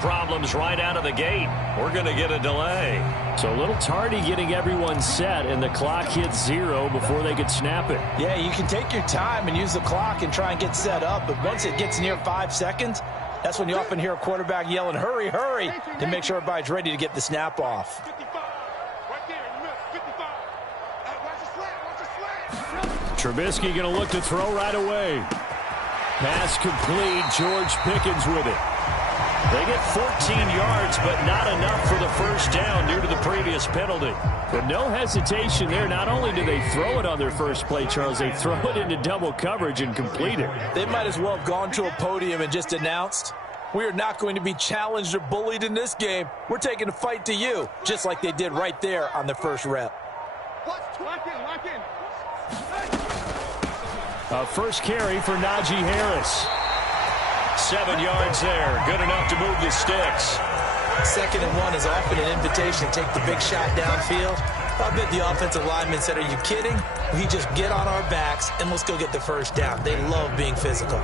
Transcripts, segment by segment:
problems right out of the gate. We're going to get a delay. So a little tardy getting everyone set, and the clock hits 0 before they could snap it. Yeah, you can take your time and use the clock and try and get set up, but once it gets near 5 seconds, that's when you often hear a quarterback yelling, hurry, hurry, to make sure everybody's ready to get the snap off. Trubisky going to look to throw right away. Pass complete. George Pickens with it. They get 14 yards, but not enough for the first down due to the previous penalty. But no hesitation there. Not only do they throw it on their first play, Charles, they throw it into double coverage and complete it. They might as well have gone to a podium and just announced, we are not going to be challenged or bullied in this game. We're taking a fight to you, just like they did right there on the first rep. Lock in. A first carry for Najee Harris. 7 yards there. Good enough to move the sticks. 2nd and 1 is often an invitation to take the big shot downfield. I bet the offensive lineman said, are you kidding? We just get on our backs and let's go get the first down. They love being physical.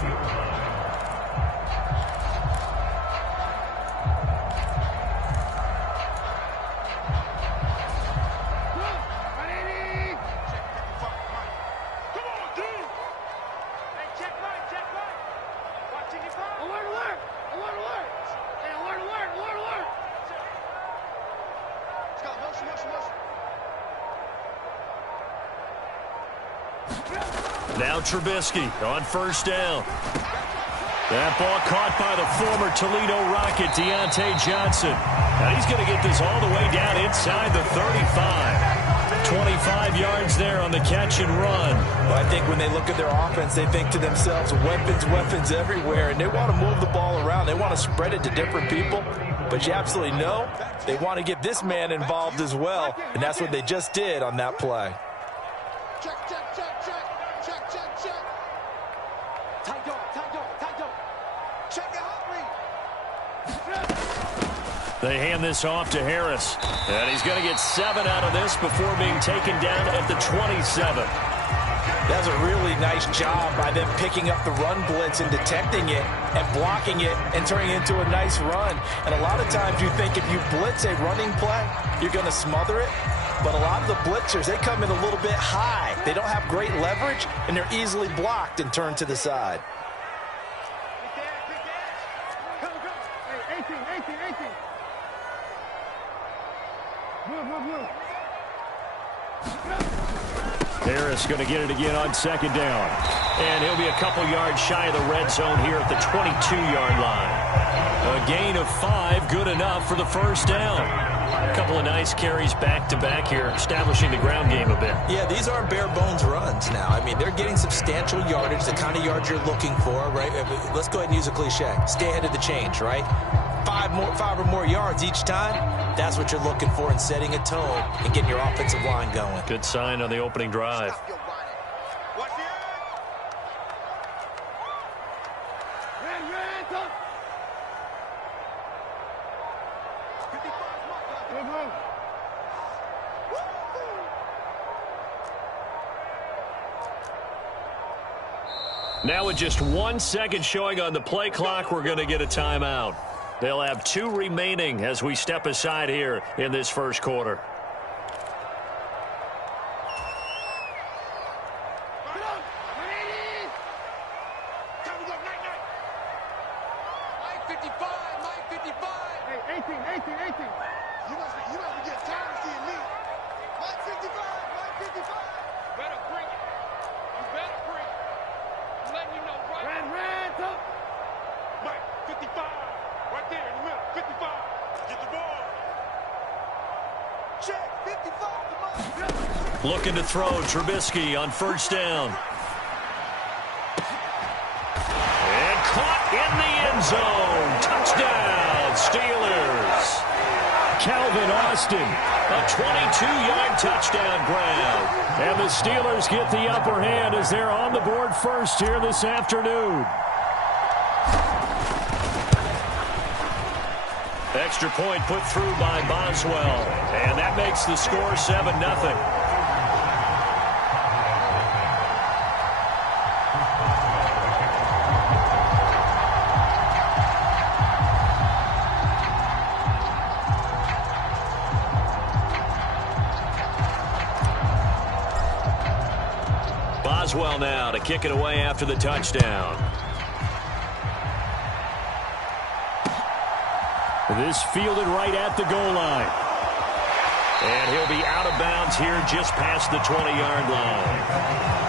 Now Trubisky on first down. That ball caught by the former Toledo Rocket, Deontay Johnson. Now he's going to get this all the way down inside the 35. 25 yards there on the catch and run. Well, I think when they look at their offense, they think to themselves, weapons everywhere, and they want to move the ball around. They want to spread it to different people. But you absolutely know they want to get this man involved as well, and that's what they just did on that play. Check. Tight dog. Check it out, They hand this off to Harris. And he's going to get 7 out of this before being taken down at the 27. That's a really nice job by them picking up the run blitz and detecting it and blocking it and turning it into a nice run. And a lot of times you think if you blitz a running play, you're going to smother it. But a lot of the blitzers, they come in a little bit high. They don't have great leverage, and they're easily blocked and turned to the side. Harris going to get it again on 2nd down. And he'll be a couple yards shy of the red zone here at the 22-yard line. A gain of 5, good enough for the first down. A couple of nice carries back-to-back here, establishing the ground game a bit. Yeah, these aren't bare-bones runs now. I mean, they're getting substantial yardage, the kind of yards you're looking for, right? Let's go ahead and use a cliche. Stay ahead of the change, right? 5 or more yards each time, that's what you're looking for in setting a tone and getting your offensive line going. Good sign on the opening drive. Now with just 1 second showing on the play clock, we're going to get a timeout. They'll have 2 remaining as we step aside here in this first quarter. Looking to throw, Trubisky on first down. And caught in the end zone. Touchdown, Steelers. Calvin Austin, a 22-yard touchdown grab. And the Steelers get the upper hand as they're on the board first here this afternoon. Extra point put through by Boswell. And that makes the score 7-0. Maxwell now to kick it away after the touchdown. This fielded right at the goal line. And he'll be out of bounds here just past the 20-yard line.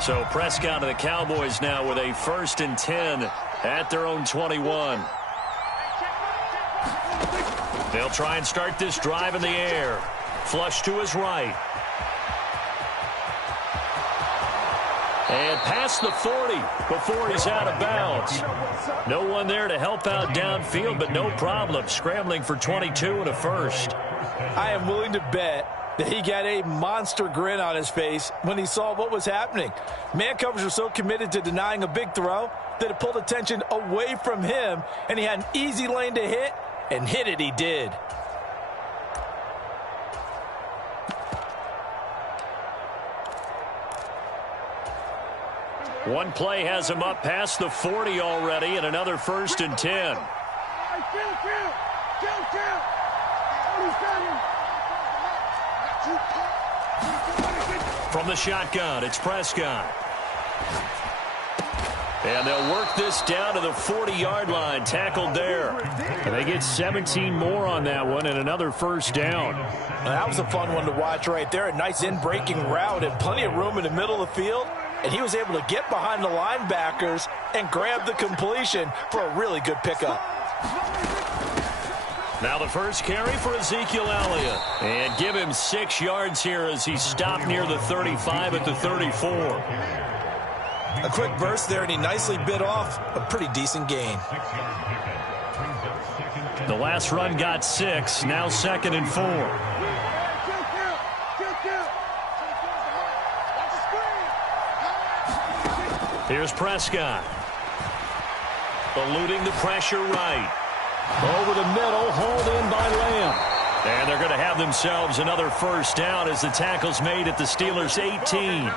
So Prescott and the Cowboys now with a 1st and 10 at their own 21. They'll try and start this drive in the air. Flush to his right. And past the 40 before he's out of bounds. No one there to help out downfield, but no problem. Scrambling for 22 and a first. I am willing to bet that he got a monster grin on his face when he saw what was happening. Man coverage were so committed to denying a big throw that it pulled attention away from him, and he had an easy lane to hit, and hit it he did. One play has him up past the 40 already, and another 1st and 10. From the shotgun, it's Prescott. And they'll work this down to the 40-yard line, tackled there. And they get 17 more on that one and another 1st down. That was a fun one to watch right there. A nice in-breaking route and plenty of room in the middle of the field. And he was able to get behind the linebackers and grab the completion for a really good pickup. Now the first carry for Ezekiel Elliott. And give him 6 yards here as he stopped near the 35 at the 34. A quick burst there, and he nicely bit off a pretty decent gain. The last run got 6. Now 2nd and 4. Here's Prescott. Eluding the pressure right. Over the middle, hauled in by Lamb. And they're going to have themselves another 1st down as the tackle's made at the Steelers' 18.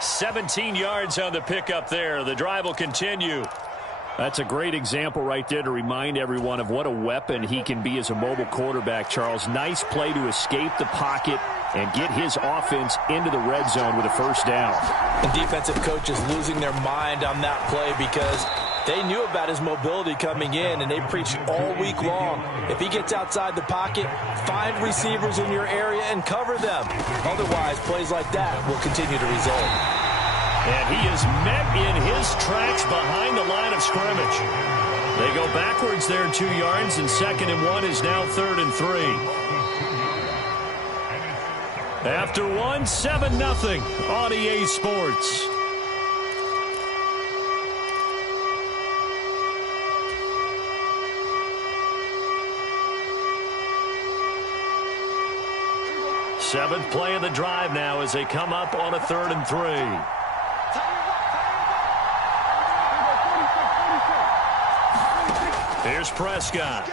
17 yards on the pickup there. The drive will continue. That's a great example right there to remind everyone of what a weapon he can be as a mobile quarterback, Charles. Nice play to escape the pocket and get his offense into the red zone with a 1st down. And defensive coaches losing their mind on that play because they knew about his mobility coming in, and they preached all week long. If he gets outside the pocket, find receivers in your area and cover them. Otherwise, plays like that will continue to result. And he is met in his tracks behind the line of scrimmage. They go backwards there 2 yards, and 2nd and 1 is now 3rd and 3. After 1, 7-0 on EA Sports. Seventh play of the drive now as they come up on a 3rd and 3. Here's Prescott.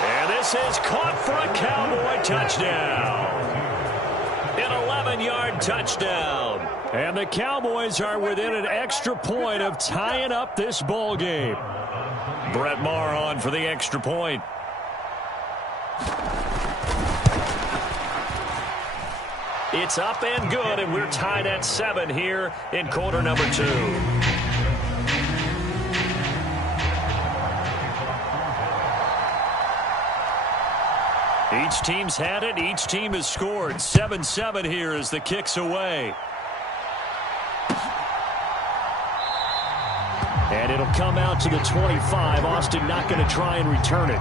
And this is caught for a Cowboy touchdown. An 11-yard touchdown. And the Cowboys are within an extra point of tying up this ball game. Brett Maher on for the extra point. It's up and good, and we're tied at 7 here in quarter number 2. Each team's had it. Each team has scored. 7-7 here as the kick's away. And it'll come out to the 25. Austin not going to try and return it.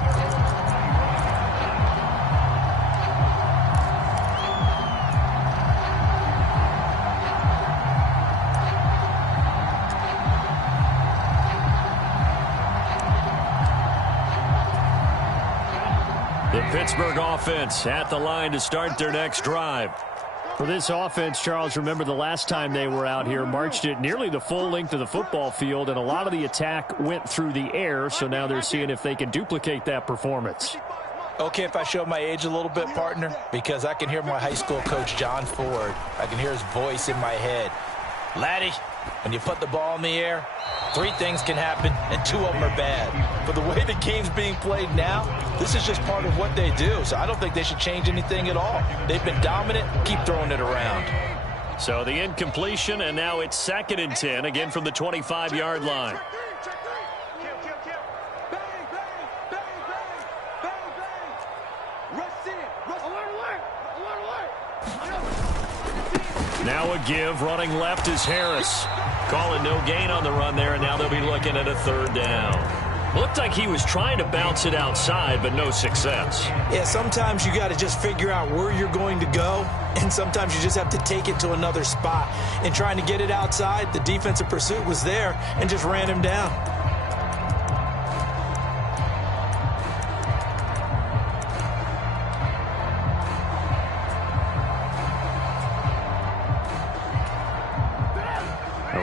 The Pittsburgh offense at the line to start their next drive. For this offense, Charles, remember the last time they were out here, marched it nearly the full length of the football field, and a lot of the attack went through the air, so now they're seeing if they can duplicate that performance. Okay, if I show my age a little bit, partner, because I can hear my high school coach, John Ford. I can hear his voice in my head. Laddie, when you put the ball in the air, 3 things can happen, and 2 of them are bad. But the way the game's being played now, this is just part of what they do. So I don't think they should change anything at all. They've been dominant. Keep throwing it around. So the incompletion, and now it's 2nd and 10, again from the 25-yard line. Now a give, running left is Harris. Calling no gain on the run there, and now they'll be looking at a 3rd down. Looked like he was trying to bounce it outside, but no success. Yeah, sometimes you got to just figure out where you're going to go, and sometimes you just have to take it to another spot. And trying to get it outside, the defensive pursuit was there and just ran him down.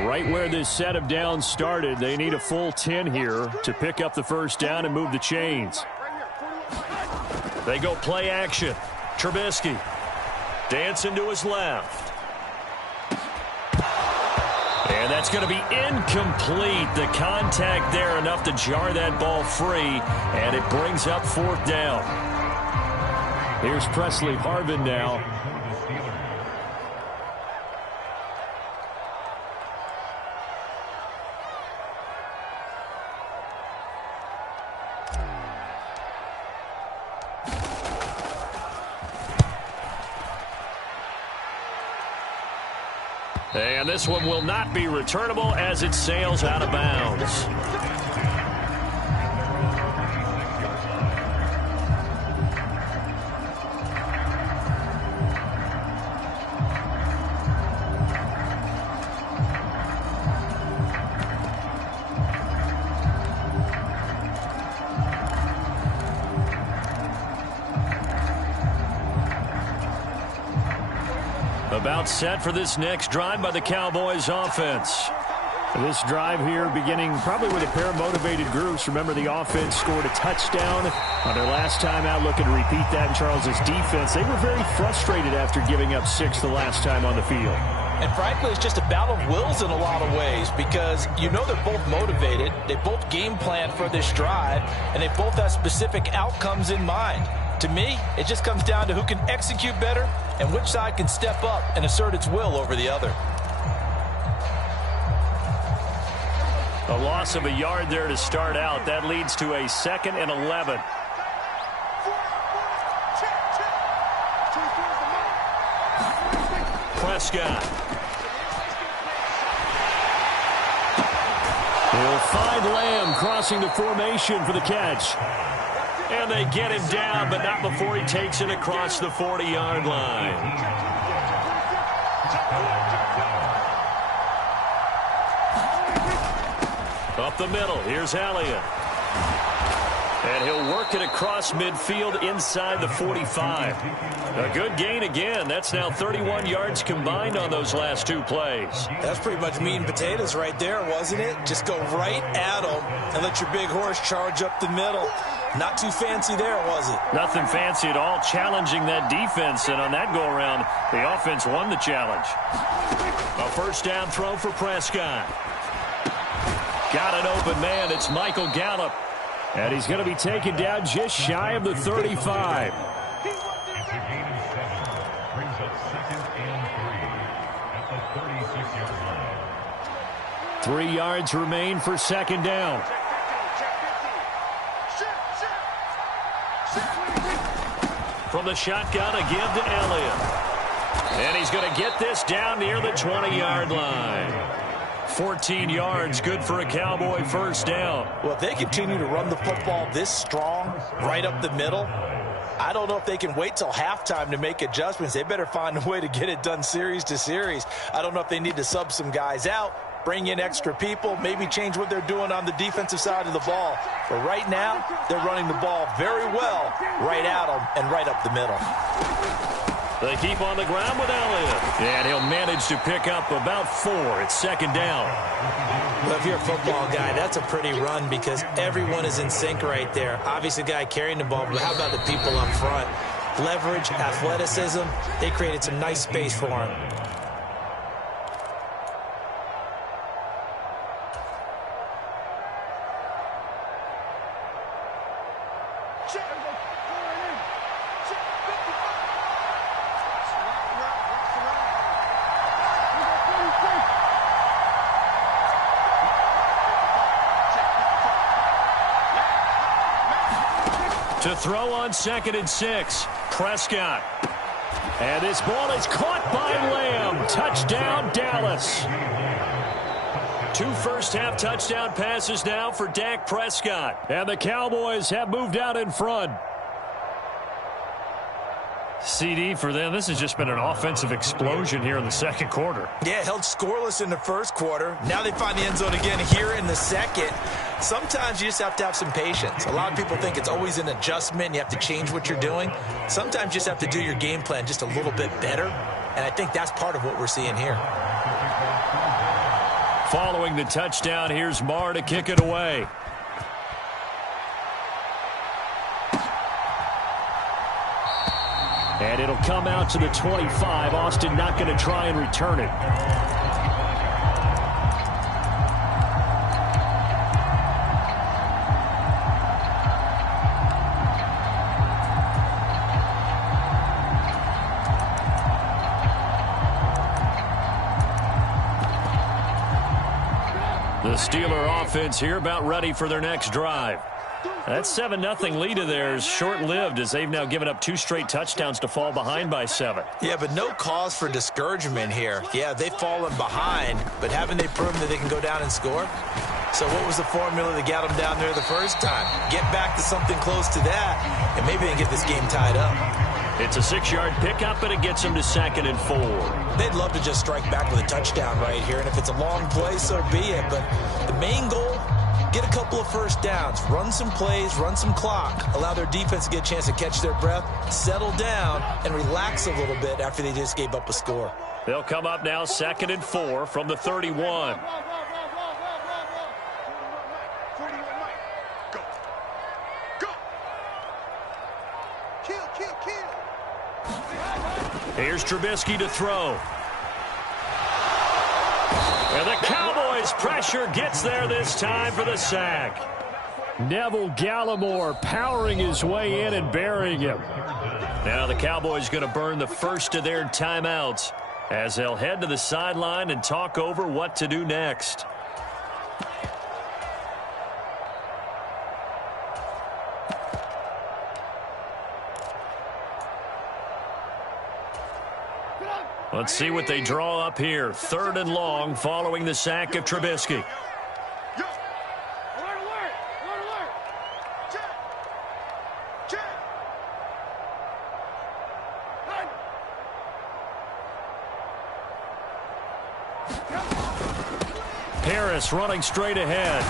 Right where this set of downs started, they need a full 10 here to pick up the 1st down and move the chains. They go play action. Trubisky dancing to his left. And that's going to be incomplete. The contact there enough to jar that ball free, and it brings up 4th down. Here's Presley Harvin now. And this one will not be returnable as it sails out of bounds. About set for this next drive by the Cowboys offense. This drive here beginning probably with a pair of motivated groups. Remember, the offense scored a touchdown on their last time out, looking to repeat that in Charles's defense. They were very frustrated after giving up 6 the last time on the field. And frankly, it's just a battle of wills in a lot of ways, because you know they're both motivated, they both game plan for this drive, and they both have specific outcomes in mind. To me, it just comes down to who can execute better and which side can step up and assert its will over the other. A loss of a yard there to start out. That leads to a 2nd and 11. Prescott. He'll find Lamb crossing the formation for the catch. And they get him down, but not before he takes it across the 40-yard line. Up the middle, here's Elliott. And he'll work it across midfield inside the 45. A good gain again. That's now 31 yards combined on those last 2 plays. That's pretty much meat and potatoes right there, wasn't it? Just go right at them and let your big horse charge up the middle. Not too fancy there, was it? Nothing fancy at all, challenging that defense. And on that go-around, the offense won the challenge. A 1st down throw for Prescott. Got an open man. It's Michael Gallup. And he's going to be taken down just shy of the 35. Brings up 2nd and 3 at the 36-yard line. 3 yards remain for 2nd down. From the shotgun, a give to Elliott. And he's going to get this down near the 20-yard line. 14 yards, good for a Cowboy 1st down. Well, if they continue to run the football this strong, right up the middle, I don't know if they can wait till halftime to make adjustments. They better find a way to get it done series to series. I don't know if they need to sub some guys out, bring in extra people, maybe change what they're doing on the defensive side of the ball. But right now, they're running the ball very well right at them and right up the middle. They keep on the ground with Elliott. And he'll manage to pick up about 4. It's second down. Well, if you're a football guy, that's a pretty run because everyone is in sync right there. Obviously, the guy carrying the ball, but how about the people up front? Leverage, athleticism, they created some nice space for him. To throw on 2nd and 6, Prescott. And this ball is caught by Lamb. Touchdown, Dallas. 2 first-half touchdown passes now for Dak Prescott. And the Cowboys have moved out in front. CD for them, this has just been an offensive explosion here in the second quarter. Yeah, held scoreless in the first quarter. Now they find the end zone again here in the second. Sometimes you just have to have some patience. A lot of people think it's always an adjustment. You have to change what you're doing. Sometimes you just have to do your game plan just a little bit better. And I think that's part of what we're seeing here. Following the touchdown, here's Marr to kick it away. And it'll come out to the 25. Austin not going to try and return it. The Steeler offense here about ready for their next drive. That 7-0 lead of theirs short-lived as they've now given up 2 straight touchdowns to fall behind by 7. Yeah, but no cause for discouragement here. Yeah, they've fallen behind, but haven't they proven that they can go down and score? So what was the formula that got them down there the first time? Get back to something close to that, and maybe they can get this game tied up. It's a 6-yard pickup, and it gets them to 2nd and 4. They'd love to just strike back with a touchdown right here, and if it's a long play, so be it. But the main goal, get a couple of first downs, run some plays, run some clock, allow their defense to get a chance to catch their breath, settle down, and relax a little bit after they just gave up a score. They'll come up now 2nd and 4 from the 31. Here's Trubisky to throw. And the Cowboys pressure gets there this time for the sack. Neville Gallimore powering his way in and burying him. Now the Cowboys going to burn the first of their timeouts as they'll head to the sideline and talk over what to do next. Let's see what they draw up here. 3rd and long following the sack of Trubisky. Harris running straight ahead.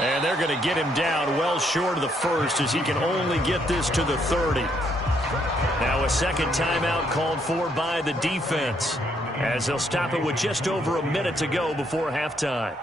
And they're going to get him down well short of the first as he can only get this to the 30. Now a second timeout called for by the defense as they'll stop it with just over a minute to go before halftime.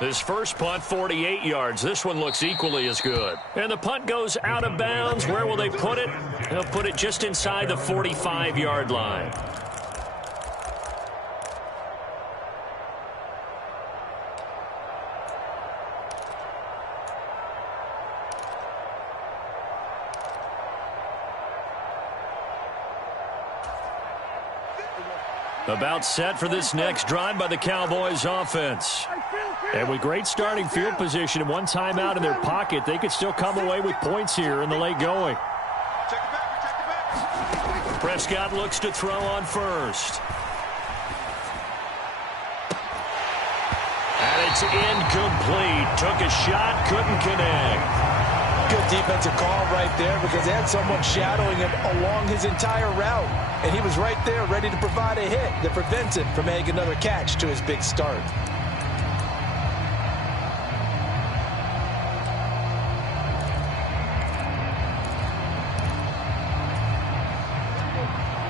His first punt, 48 yards. This one looks equally as good. And the punt goes out of bounds. Where will they put it? They'll put it just inside the 45-yard line. About set for this next drive by the Cowboys offense. And with great starting field position and one timeout in their pocket, they could still come away with points here in the late going. Prescott looks to throw on first. And it's incomplete. Took a shot, couldn't connect. Good defensive call right there because they had someone shadowing him along his entire route. And he was right there ready to provide a hit that prevents him from making another catch to his big start.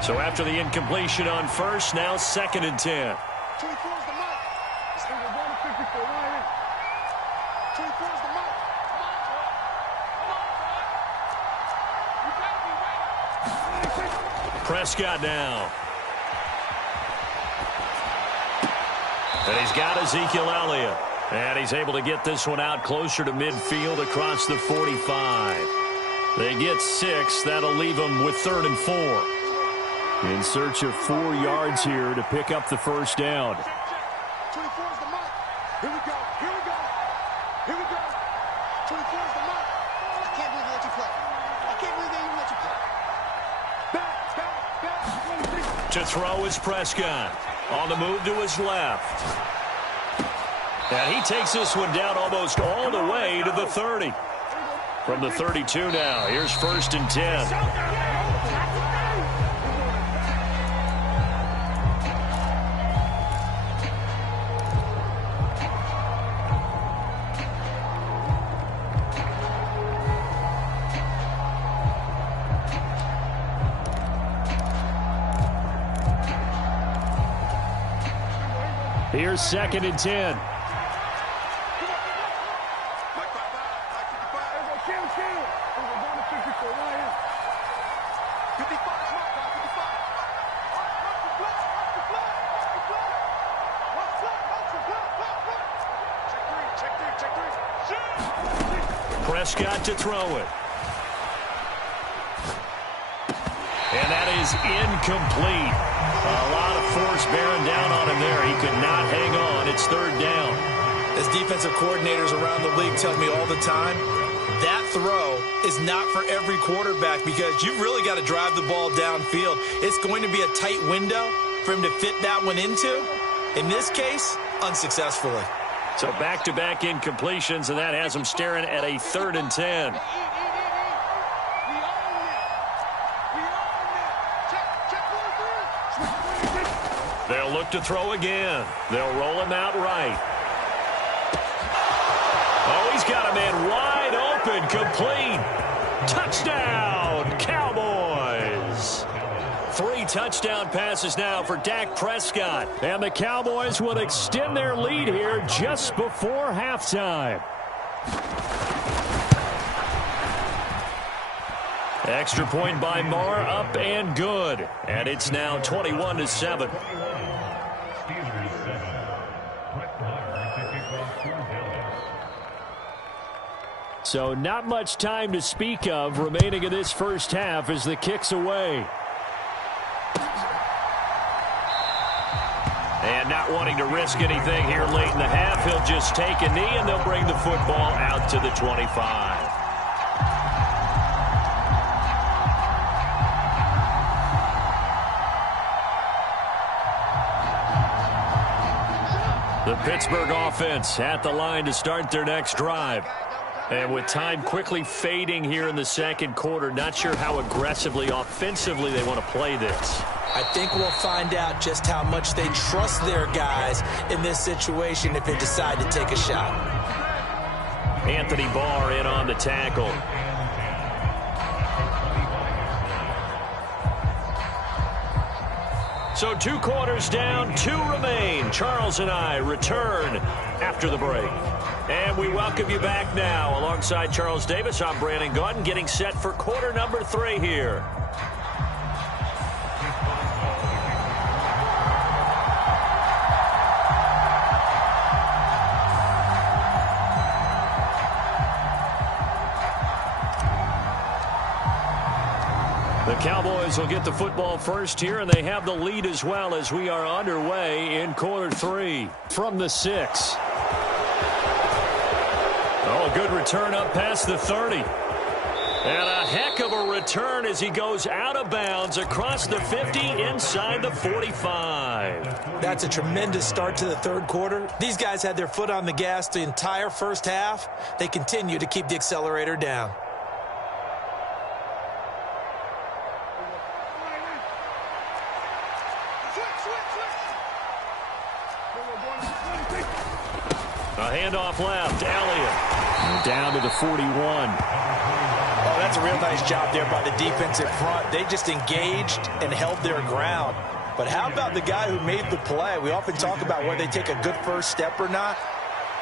So after the incompletion on first, now 2nd and 10. 24's the mark. It's number 154 Ryan. 24's the mark. Prescott now. And he's got Ezekiel Elliott. And he's able to get this one out closer to midfield across the 45. They get 6. That'll leave them with 3rd and 4. In search of 4 yards here to pick up the first down. 24's the mark. Here we go. Here we go. Here we go. 24's the mark. I can't believe they let you play. I can't believe they even let you play. Back. To throw is Prescott. On the move to his left. And he takes this one down almost all the way to the 30. From the 32 now, here's 1st and 10. Here's 2nd and 10. Prescott to throw it. And that is incomplete. A lot of force bearing down on him there. He could not hang on. It's 3rd down. As defensive coordinators around the league tell me all the time, that throw is not for every quarterback because you've really got to drive the ball downfield. It's going to be a tight window for him to fit that one into. In this case, unsuccessfully. So back-to-back incompletions, and that has him staring at a 3rd and 10. They'll look to throw again. They'll roll him out right. Oh, he's got a man wide open, complete. Touchdown, Cowboys. 3 touchdown passes now for Dak Prescott. And the Cowboys will extend their lead here just before halftime. Extra point by Marr, up and good. And it's now 21-7. So not much time to speak of remaining in this first half as the kick's away. And not wanting to risk anything here late in the half, he'll just take a knee and they'll bring the football out to the 25. The Pittsburgh offense at the line to start their next drive. And with time quickly fading here in the second quarter, not sure how aggressively, offensively they want to play this. I think we'll find out just how much they trust their guys in this situation if they decide to take a shot. Anthony Barr in on the tackle. So 2 quarters down, 2 remain. Charles and I return after the break. And we welcome you back now. Alongside Charles Davis, I'm Brandon Gaudin, getting set for quarter number 3 here. The Cowboys will get the football first here, and they have the lead as well as we are underway in quarter 3 from the 6. Oh, good return up past the 30. And a heck of a return as he goes out of bounds across the 50 inside the 45. That's a tremendous start to the third quarter. These guys had their foot on the gas the entire first half. They continue to keep the accelerator down. A handoff left. Elliott down to the 41. Oh, that's a real nice job there by the defensive front. They just engaged and held their ground. But how about the guy who made the play? We often talk about whether they take a good first step or not.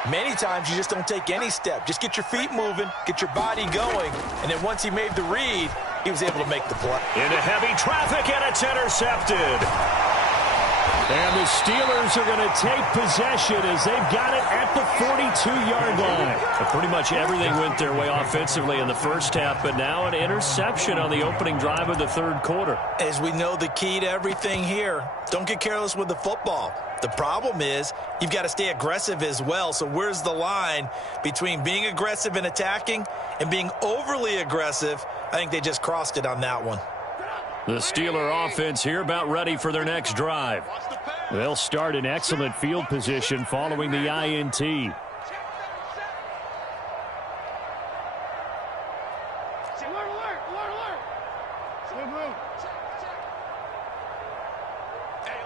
Many times you just don't take any step. Just get your feet moving, get your body going, and then once he made the read, he was able to make the play. Into heavy traffic, and it's intercepted. And the Steelers are going to take possession as they've got it at the 42-yard line. But pretty much everything went their way offensively in the first half, but now an interception on the opening drive of the third quarter. As we know, the key to everything here, don't get careless with the football. The problem is you've got to stay aggressive as well. So where's the line between being aggressive and attacking and being overly aggressive? I think they just crossed it on that one. The Steeler offense here about ready for their next drive. They'll start in excellent field position following the INT. Hey,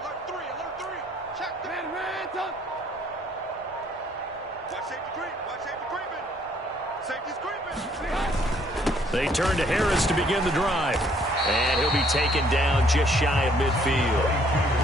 alert three. Check the man. Watch safety creeping. Safety's creeping. They turn to Harris to begin the drive. And he'll be taken down just shy of midfield.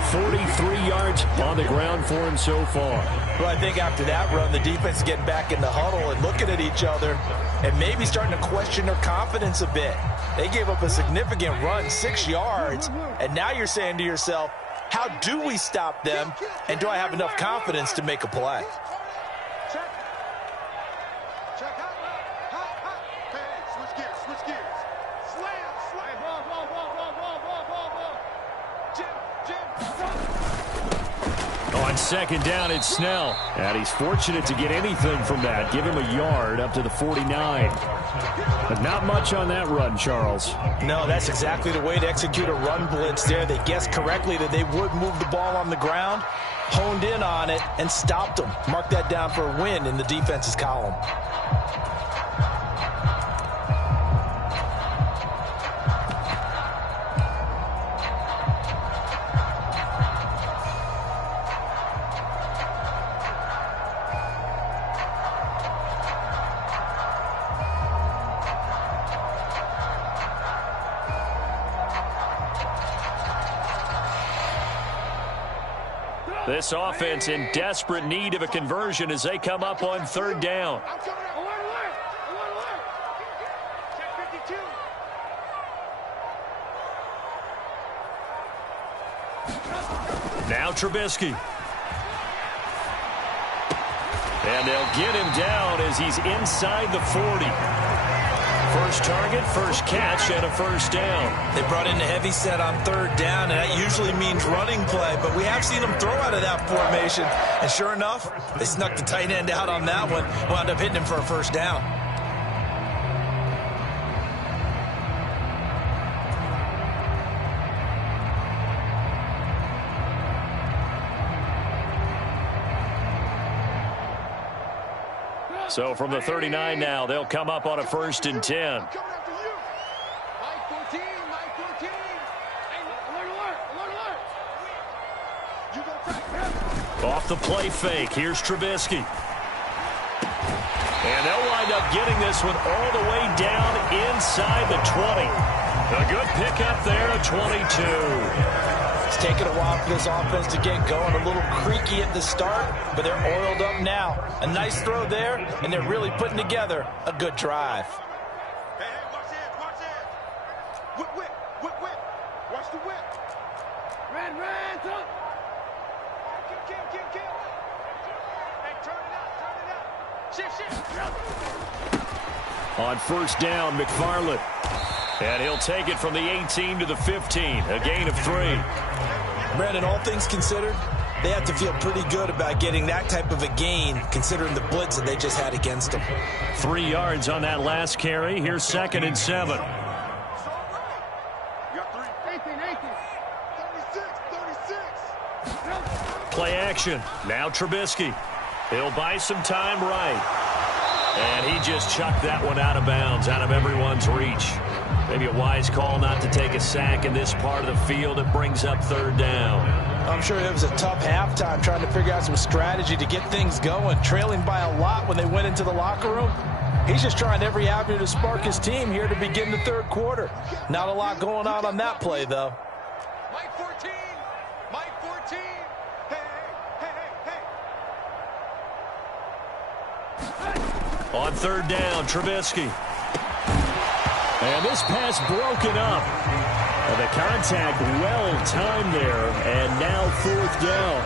43 yards on the ground for him so far. Well, I think after that run, the defense is getting back in the huddle and looking at each other and maybe starting to question their confidence a bit. They gave up a significant run, 6 yards, and now you're saying to yourself, how do we stop them, and do I have enough confidence to make a play? On second down, it's Snell. And he's fortunate to get anything from that. Give him a yard up to the 49. But not much on that run, Charles. No, that's exactly the way to execute a run blitz there. They guessed correctly that they would move the ball on the ground, honed in on it, and stopped them. Mark that down for a win in the defense's column. This offense in desperate need of a conversion as they come up on third down. Now Trubisky. And they'll get him down as he's inside the 40. First target, first catch, and a first down. They brought in the heavy set on third down, and that usually means running play, but we have seen them throw out of that formation. And sure enough, they snuck the tight end out on that one, wound up hitting him for a first down. So from the 39 now, they'll come up on a 1st and 10. Off the play fake, here's Trubisky. And they'll wind up getting this one all the way down inside the 20. A good pickup there at 22. It's taken a while for this offense to get going. A little creaky at the start, but they're oiled up now. A nice throw there, and they're really putting together a good drive. Hey, watch this. Whip. Watch the whip. Red, up. Kill. Hey, turn it up. Shift. On first down, McFarland. And he'll take it from the 18 to the 15, a gain of 3. Brandon, all things considered, they have to feel pretty good about getting that type of a gain, considering the blitz that they just had against them. 3 yards on that last carry. Here's 2nd and 7. You got 3. 18. 36. Play action. Now Trubisky. He'll buy some time right. And he just chucked that one out of bounds, out of everyone's reach. Maybe a wise call not to take a sack in this part of the field. It brings up third down. I'm sure it was a tough halftime trying to figure out some strategy to get things going, trailing by a lot when they went into the locker room. He's just trying every avenue to spark his team here to begin the third quarter. Not a lot going on that play, though. Mike 14. Mike 14. Hey, hey, hey, hey. On third down, Trubisky. And this pass broken up. And the contact well timed there. And now fourth down.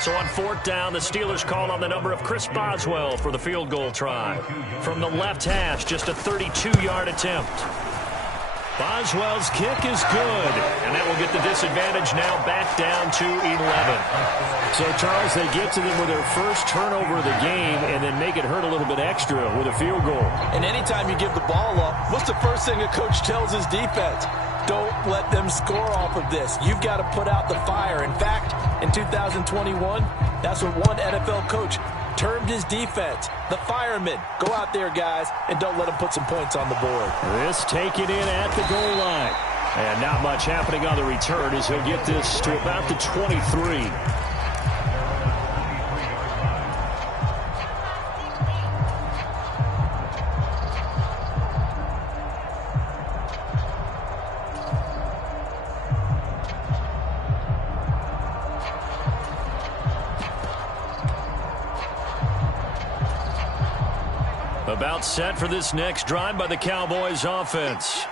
So on fourth down, the Steelers call on the number of Chris Boswell for the field goal try. From the left hash, just a 32-yard attempt. Boswell's kick is good, and that will get the disadvantage now back down to 11. So, Charles, they get to them with their first turnover of the game and then make it hurt a little bit extra with a field goal. And anytime you give the ball up, what's the first thing a coach tells his defense? Don't let them score off of this. You've got to put out the fire. In fact, in 2021, that's what one NFL coach termed his defense, the firemen. Go out there, guys, and don't let them put some points on the board. This taken in at the goal line. And not much happening on the return as he'll get this to about the 23. About set for this next drive by the Cowboys offense.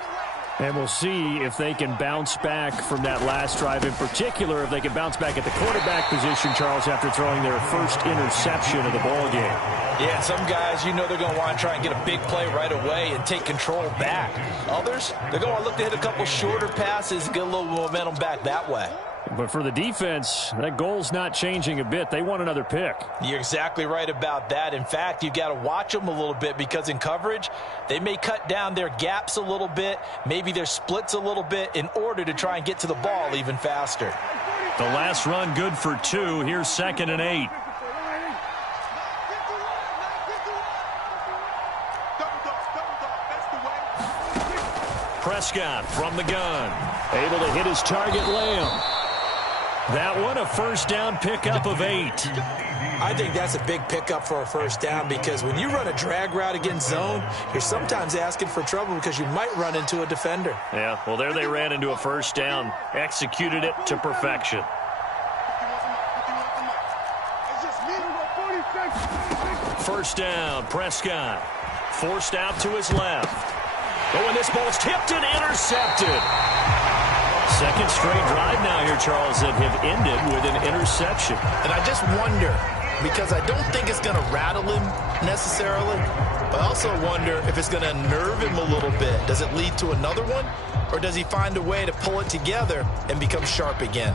And we'll see if they can bounce back from that last drive, in particular if they can bounce back at the quarterback position, Charles, after throwing their first interception of the ball game. Yeah, some guys, you know they're going to want to try and get a big play right away and take control back. Others, they're going to look to hit a couple shorter passes, get a little momentum back that way. But for the defense, that goal's not changing a bit. They want another pick. You're exactly right about that. In fact, you've got to watch them a little bit because in coverage, they may cut down their gaps a little bit, maybe their splits a little bit in order to try and get to the ball even faster. The last run good for 2. Here's 2nd and 8. Prescott from the gun. Able to hit his target, Lamb. That one a first down pickup of 8. I think that's a big pickup for a first down because when you run a drag route against zone, you're sometimes asking for trouble because you might run into a defender. Yeah, well, there they ran into a first down. Executed it to perfection. First down, Prescott. Forced out to his left. Oh, and this ball's tipped and intercepted. Second straight drive now here, Charles, that have ended with an interception. And I just wonder, because I don't think it's going to rattle him necessarily, but I also wonder if it's going to nerve him a little bit. Does it lead to another one, or does he find a way to pull it together and become sharp again?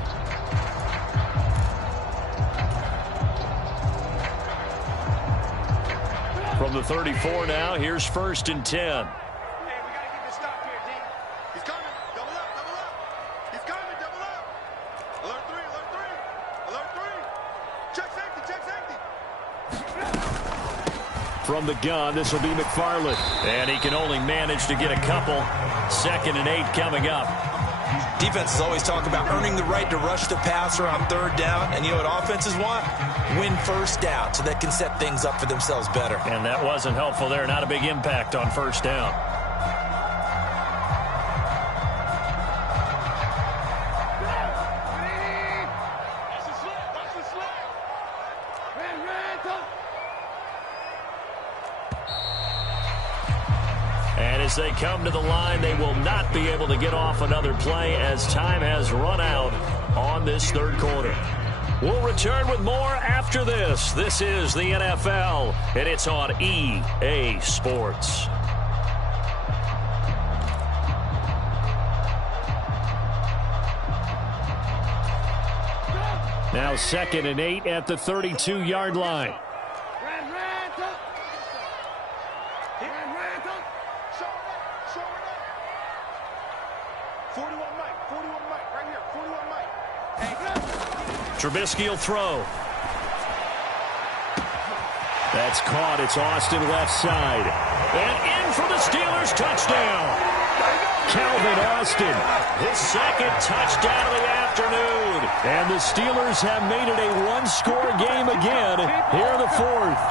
From the 34 now, here's 1st and 10. From the gun, this will be McFarland. And he can only manage to get a couple. 2nd and 8 coming up. Defenses always talk about earning the right to rush the passer on 3rd down. And you know what offenses want? Win first down so they can set things up for themselves better. And that wasn't helpful there. Not a big impact on 1st down. And as they come to the line, they will not be able to get off another play as time has run out on this 3rd quarter. We'll return with more after this. This is the NFL, and it's on EA Sports. Now 2nd and 8 at the 32-yard line. Trubisky will throw. That's caught. It's Austin left side. And in for the Steelers touchdown. Calvin Austin, his second touchdown of the afternoon. And the Steelers have made it a one-score game again here in the fourth.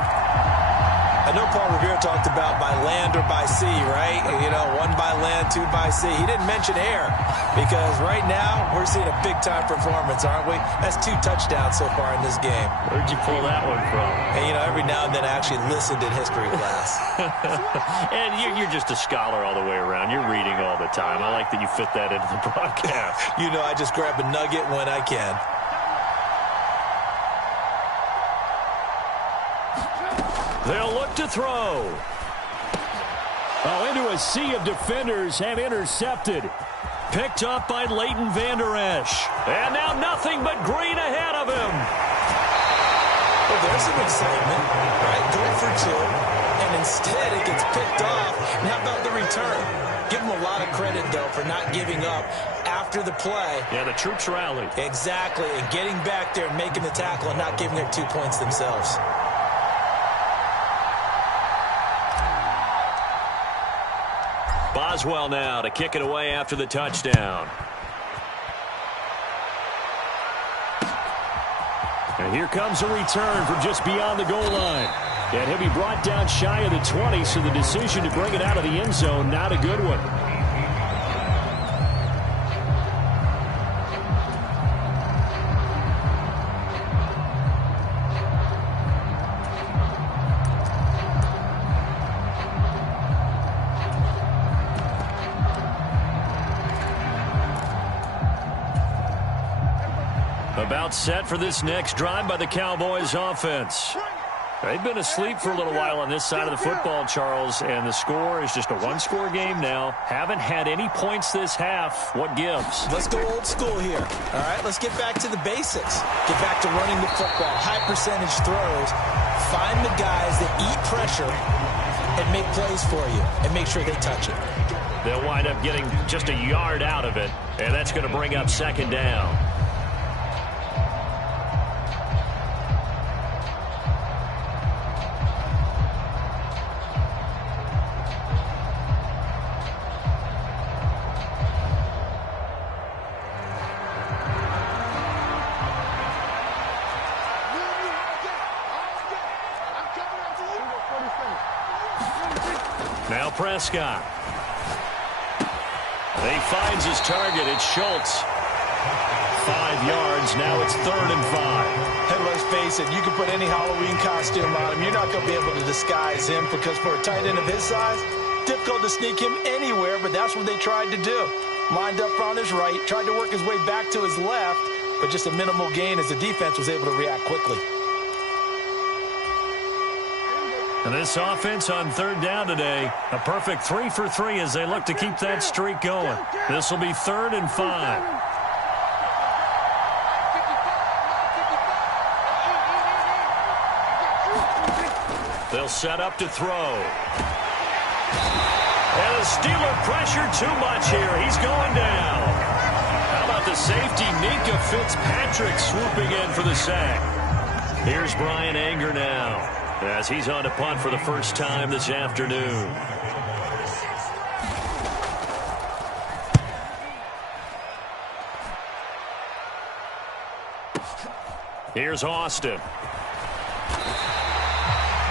I know Paul Revere talked about by land or by sea, right? You know, one by land, two by sea. He didn't mention air because right now we're seeing a big-time performance, aren't we? That's 2 touchdowns so far in this game. Where'd you pull that one from? And, you know, every now and then I actually listened in history class. And you're just a scholar all the way around. You're reading all the time. I like that you fit that into the broadcast. You know, I just grab a nugget when I can. They'll look to throw. Oh, into a sea of defenders and intercepted. Picked up by Leighton Vander Esch. And now nothing but green ahead of him. Well, there's some excitement, right? Going for 2. And instead it gets picked off. And how about the return? Give him a lot of credit, though, for not giving up after the play. Yeah, the troops rallied. Exactly. And getting back there and making the tackle and not giving their 2 points themselves. Boswell now to kick it away after the touchdown. And here comes a return from just beyond the goal line. And he'll be brought down shy of the 20, so the decision to bring it out of the end zone, not a good one. About set for this next drive by the Cowboys offense. They've been asleep for a little while on this side of the football, Charles, and the score is just a one-score game now. Haven't had any points this half. What gives? Let's go old school here. All right, let's get back to the basics. Get back to running the football, high percentage throws. Find the guys that eat pressure and make plays for you and make sure they touch it. They'll wind up getting just a yard out of it, and that's going to bring up second down. Now Prescott. He finds his target. It's Schultz. 5 yards. Now it's 3rd and 5. Hey, let's face it. You can put any Halloween costume on him. You're not going to be able to disguise him because for a tight end of his size, difficult to sneak him anywhere, but that's what they tried to do. Lined up on his right, tried to work his way back to his left, but just a minimal gain as the defense was able to react quickly. And this offense on 3rd down today, a perfect 3 for 3 as they look to keep that streak going. This will be 3rd and 5. They'll set up to throw. And the Steeler pressure too much here. He's going down. How about the safety, Mika Fitzpatrick, swooping in for the sack. Here's Brian Anger now, as he's on to punt for the first time this afternoon. Here's Austin.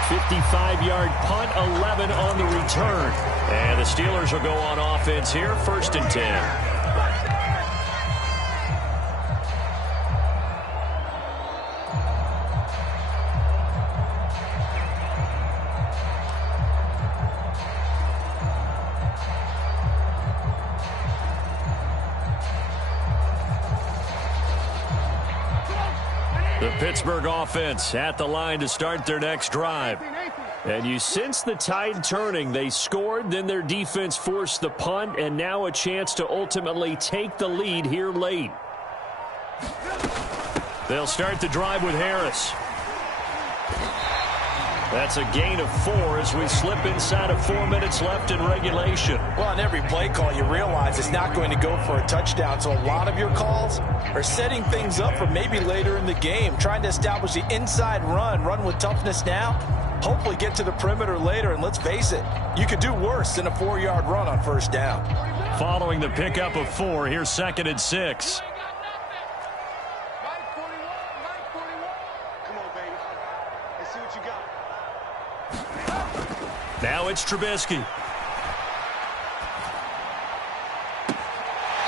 55-yard punt, 11 on the return. And the Steelers will go on offense here, 1st and 10. The Pittsburgh offense at the line to start their next drive. And you sense the tide turning. They scored, then their defense forced the punt, and now a chance to ultimately take the lead here late. They'll start the drive with Harris. That's a gain of 4 as we slip inside of 4 minutes left in regulation. Well, on every play call, you realize it's not going to go for a touchdown. So a lot of your calls are setting things up for maybe later in the game, trying to establish the inside run with toughness now, hopefully get to the perimeter later. And let's face it, you could do worse than a 4-yard run on first down. Following the pickup of 4, here's 2nd and 6. Now it's Trubisky.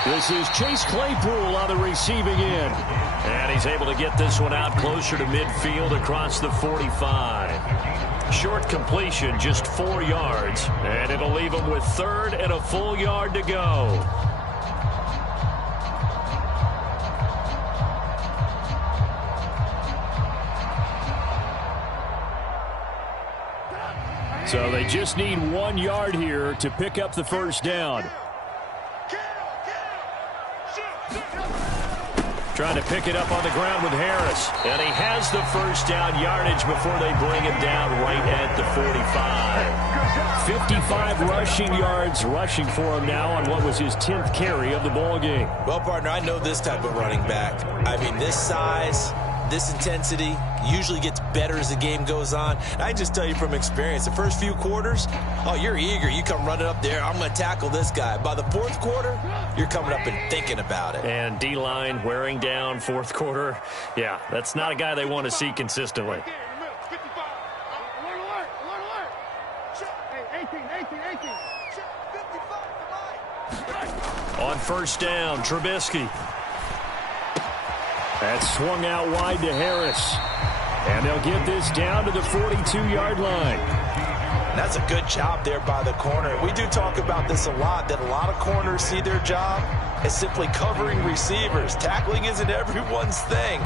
This is Chase Claypool on the receiving end. And he's able to get this one out closer to midfield across the 45. Short completion, just 4 yards. And it'll leave him with 3rd and a full yard to go. So they just need 1 yard here to pick up the first down. Trying to pick it up on the ground with Harris. And he has the first down yardage before they bring him down right at the 45. 55 rushing yards rushing for him now on what was his 10th carry of the ball game. Well, partner, I know this type of running back. I mean, this size, this intensity usually gets better as the game goes on. And I just tell you from experience, the first few quarters, oh, you're eager. You come running up there, I'm going to tackle this guy. By the 4th quarter, you're coming up and thinking about it. And D-line wearing down 4th quarter. Yeah, that's not a guy they want to see consistently. On first down, Trubisky. That's swung out wide to Harris. And they'll get this down to the 42-yard line. That's a good job there by the corner. We do talk about this a lot, that a lot of corners see their job as simply covering receivers. Tackling isn't everyone's thing.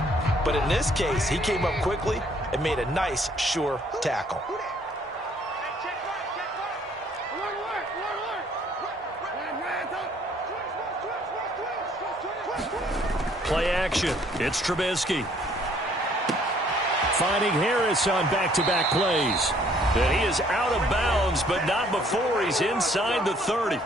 But in this case, he came up quickly and made a nice, sure tackle. Play action. It's Trubisky. Finding Harris on back-to-back plays. And he is out of bounds, but not before he's inside the 30.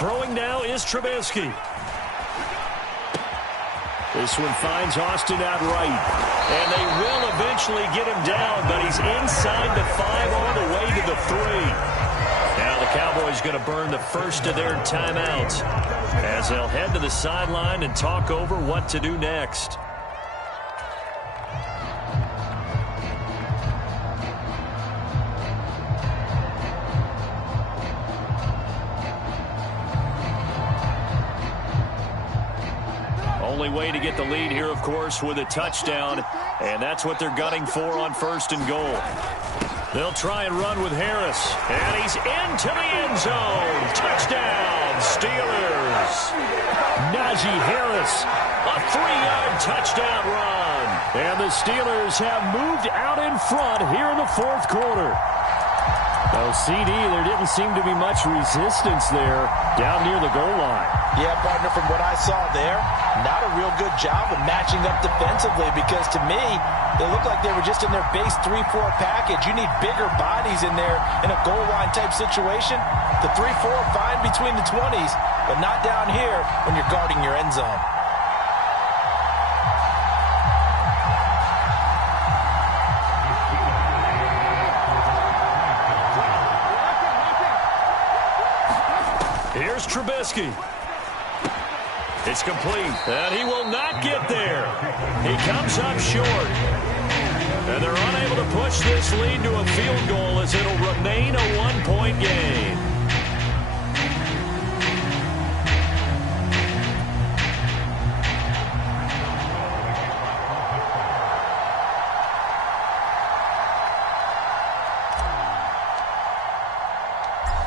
Throwing now is Trubisky. This one finds Austin out right. And they will eventually get him down, but he's inside the 5 all the way to the 3. Now the Cowboys going to burn the first of their timeouts as they'll head to the sideline and talk over what to do next. Only way to get the lead here, of course, with a touchdown, and that's what they're gunning for on 1st and goal. They'll try and run with Harris, and he's into the end zone. Touchdown, Steelers. Najee Harris, a 3-yard touchdown run. And the Steelers have moved out in front here in the 4th quarter. Oh, CD, there didn't seem to be much resistance there down near the goal line. Yeah, partner, from what I saw there, not a real good job of matching up defensively because to me, they looked like they were just in their base 3-4 package. You need bigger bodies in there in a goal line type situation. The 3-4 fine between the 20s, but not down here when you're guarding your end zone. Here's Trubisky. It's complete, and he will not get there. He comes up short. And they're unable to push this lead to a field goal as it'll remain a 1-point game.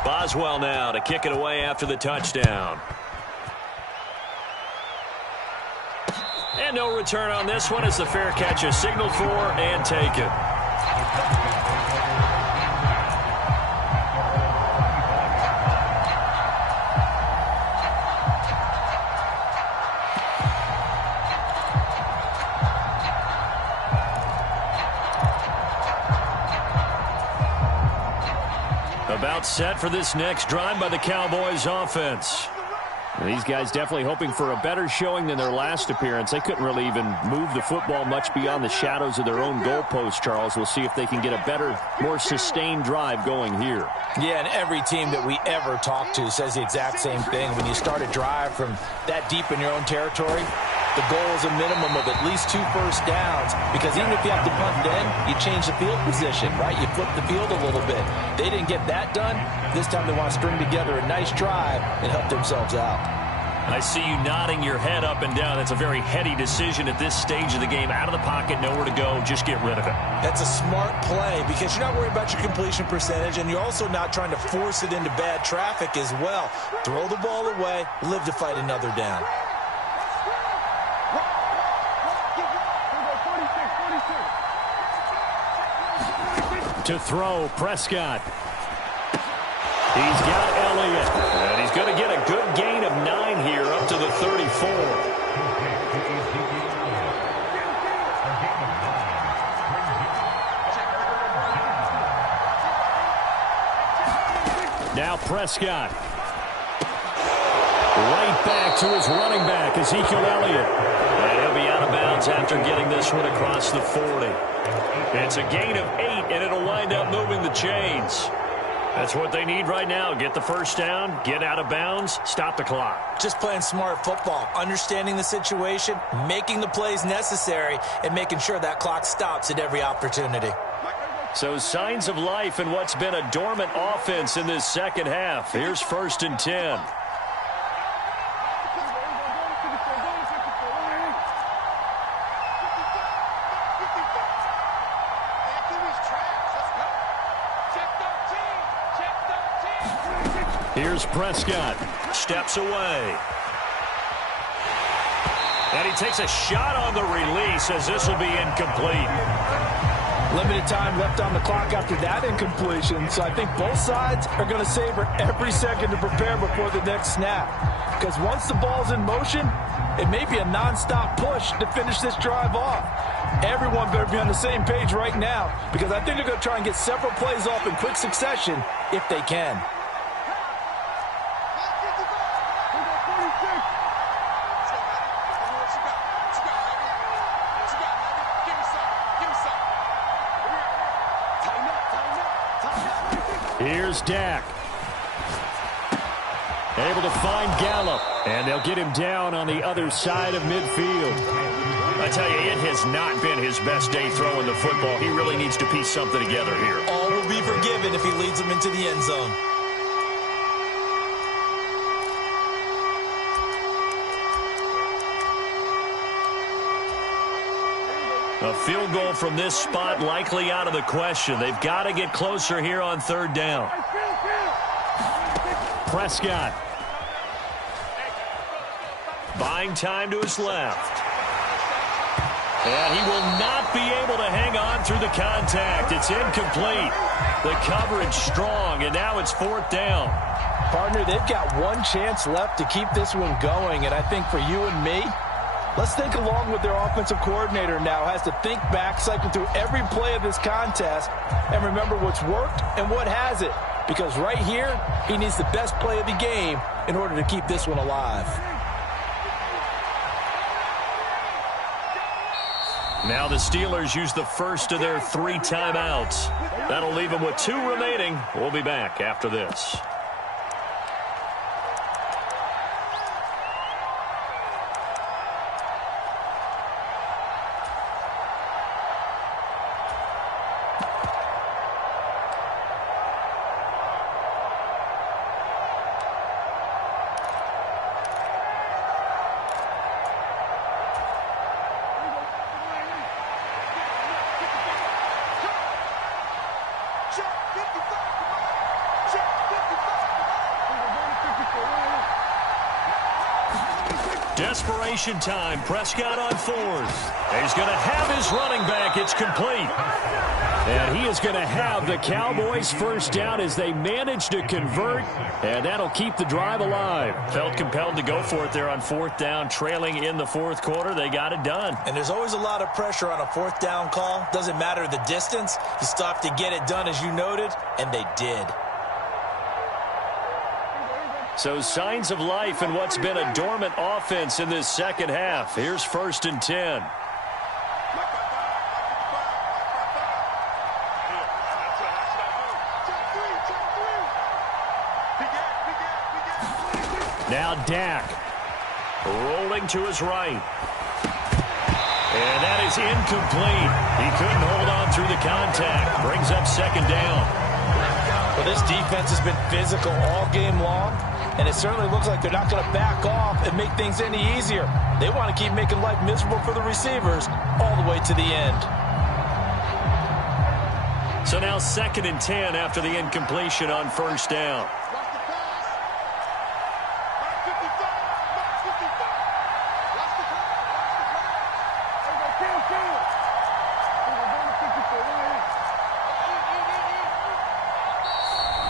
Boswell now to kick it away after the touchdown. And no return on this one as the fair catch is signaled for and taken. About set for this next drive by the Cowboys offense. These guys definitely hoping for a better showing than their last appearance. They couldn't really even move the football much beyond the shadows of their own goalpost, Charles. We'll see if they can get a better, more sustained drive going here. Yeah, and every team that we ever talk to says the exact same thing. When you start a drive from that deep in your own territory, the goal is a minimum of at least 2 first downs, because even if you have to punt then, you change the field position, right? You flip the field a little bit. They didn't get that done. This time they want to string together a nice drive and help themselves out. I see you nodding your head up and down. That's a very heady decision at this stage of the game. Out of the pocket, nowhere to go. Just get rid of it. That's a smart play because you're not worried about your completion percentage, and you're also not trying to force it into bad traffic as well. Throw the ball away, live to fight another down. To throw, Prescott. He's got Elliott, and he's going to get a good gain of 9 here up to the 34. Now Prescott. Right back to his running back, Ezekiel Elliott. And he'll be out of bounds after getting this one across the 40. It's a gain of 8, and it'll wind up moving the chains. That's what they need right now. Get the first down, get out of bounds, stop the clock. Just playing smart football, understanding the situation, making the plays necessary, and making sure that clock stops at every opportunity. So signs of life in what's been a dormant offense in this second half. Here's 1st and 10. Here's Prescott. Steps away. And he takes a shot on the release as this will be incomplete. Limited time left on the clock after that incompletion, so I think both sides are going to savor every second to prepare before the next snap. Because once the ball's in motion, it may be a nonstop push to finish this drive off. Everyone better be on the same page right now, because I think they're going to try and get several plays off in quick succession if they can. Here's Dak. Able to find Gallup. And they'll get him down on the other side of midfield. I tell you, it has not been his best day throwing the football. He really needs to piece something together here. All will be forgiven if he leads them into the end zone. A field goal from this spot likely out of the question. They've got to get closer here on 3rd down. Prescott. Buying time to his left. And he will not be able to hang on through the contact. It's incomplete. The coverage strong, and now it's 4th down. Partner, they've got one chance left to keep this one going, and I think for you and me, let's think along with their offensive coordinator now. Has to think back, cycle through every play of this contest, and remember what's worked and what hasn't. Because right here, he needs the best play of the game in order to keep this one alive. Now the Steelers use the first of their 3 timeouts. That'll leave them with 2 remaining. We'll be back after this. Desperation time. Prescott on fourth. He's going to have his running back. It's complete. And he is going to have the Cowboys first down as they manage to convert, and that'll keep the drive alive. Felt compelled to go for it there on fourth down, trailing in the fourth quarter. They got it done. And there's always a lot of pressure on a fourth down call. Doesn't matter the distance. You stop to get it done, as you noted, and they did. So signs of life in what's been a dormant offense in this second half. Here's 1st and 10. Now Dak rolling to his right. And that is incomplete. He couldn't hold on through the contact. Brings up 2nd down. Well, this defense has been physical all game long, and it certainly looks like they're not going to back off and make things any easier. They want to keep making life miserable for the receivers all the way to the end. So now 2nd and 10 after the incompletion on 1st down.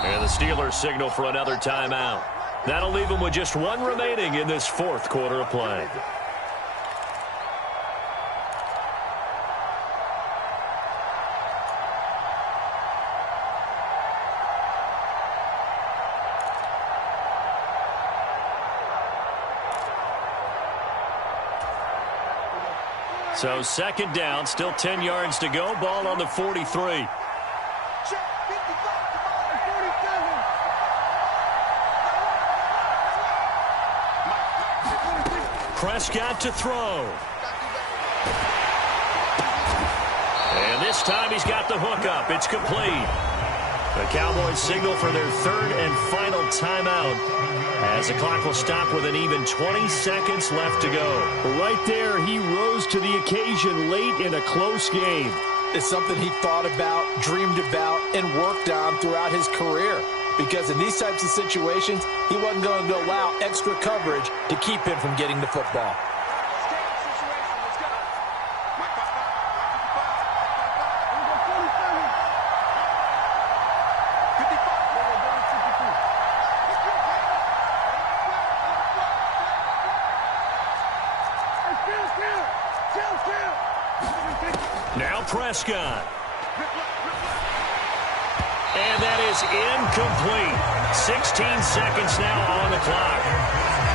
And the Steelers signal for another timeout. That'll leave them with just one remaining in this fourth quarter of play. So 2nd down, still 10 yards to go. Ball on the 43. Prescott to throw. And this time he's got the hook up. It's complete. The Cowboys signal for their 3rd and final timeout as the clock will stop with an even 20 seconds left to go. Right there, he rose to the occasion late in a close game. It's something he thought about, dreamed about, and worked on throughout his career. Because in these types of situations, he wasn't going to allow extra coverage to keep him from getting the football. Now Prescott. And that is incomplete. 16 seconds now on the clock.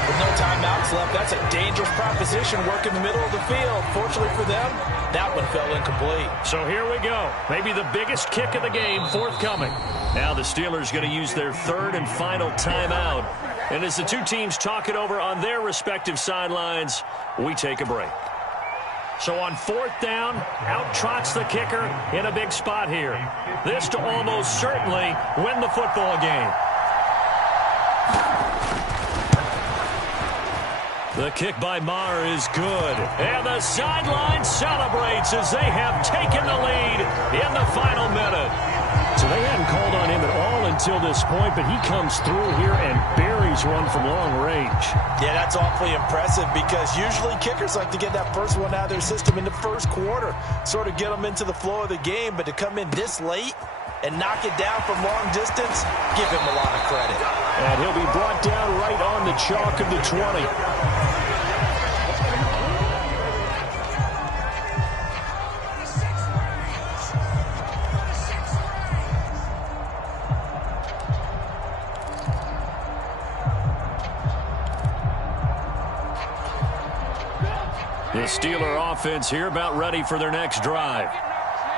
With no timeouts left, that's a dangerous proposition working the middle of the field. Fortunately for them, that one fell incomplete. So here we go. Maybe the biggest kick of the game forthcoming. Now the Steelers going to use their 3rd and final timeout. And as the two teams talk it over on their respective sidelines, we take a break. So on 4th down, out trots the kicker in a big spot here. This to almost certainly win the football game. The kick by Maher is good. And the sideline celebrates as they have taken the lead in the final minute. So they hadn't called on him at all until this point, but he comes through here and buries one from long range. Yeah, that's awfully impressive because usually kickers like to get that first one out of their system in the first quarter, sort of get them into the flow of the game, but to come in this late and knock it down from long distance, give him a lot of credit. And he'll be brought down right on the chalk of the 20. The Steeler offense here about ready for their next drive.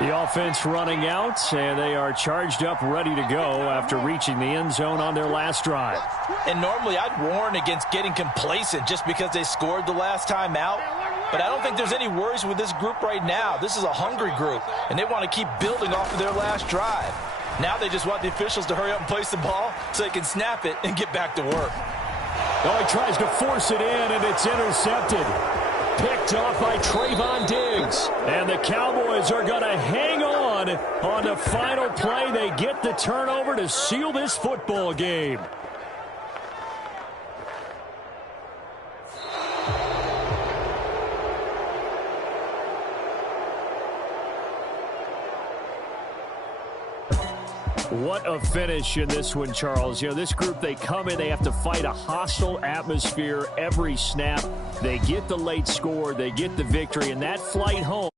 The offense running out, and they are charged up, ready to go after reaching the end zone on their last drive. And normally I'd warn against getting complacent just because they scored the last time out. But I don't think there's any worries with this group right now. This is a hungry group, and they want to keep building off of their last drive. Now they just want the officials to hurry up and place the ball so they can snap it and get back to work. Oh, he tries to force it in, and it's intercepted. Picked off by Trayvon Diggs. And the Cowboys are going to hang on the final play. They get the turnover to seal this football game. What a finish in this one, Charles. You know, this group, they come in, they have to fight a hostile atmosphere every snap. They get the late score, they get the victory, and that flight home.